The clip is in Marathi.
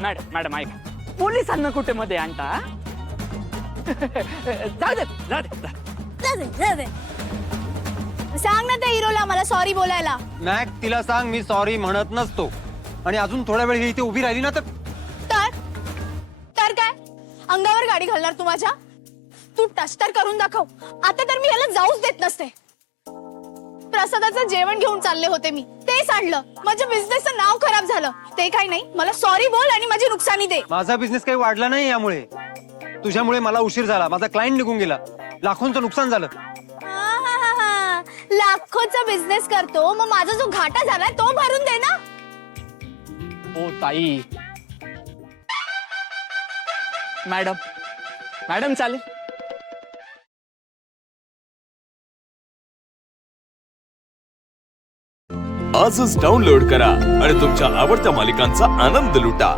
मॅडम मॅडम ऐका, पोलिसांना कुठे मध्ये आणता? जाऊ दे जाऊ दे जाऊ दे. सांग ना त्या हिरोला मला सॉरी बोलायला. मॅक, तिला सांग मी सॉरी म्हणत नसतो. आणि अजून थोड्या वेळ ही इथे उभी राहिली ना तर तर काय अंगावर गाडी घालणार तू माझ्या? तू टच तर करून दाखव. आता तर मी याला जाऊच देत नसते. प्रसादाचं जेवण घेऊन चालले होते मी, तेच आणलं. माझ्या बिझनेसचं नाव खराब झालं. ते काही नाही, मला सॉरी बोल आणि माझी नुकसानी दे. माझा बिझनेस काही वाढला नाही यामुळे. तुझ्यामुळे मला उशीर झाला, माझा क्लायंट निघून गेला, लाखोंचं नुकसान झालं. लाखोचा बिझनेस करतो, मग माझा जो घाटा झालाय तो भरून दे ना. ओ ताई. मॅडम मॅडम चालेल. आजच डाउनलोड करा आणि तुमच्या आवडत्या मालिकांचा आनंद लुटा.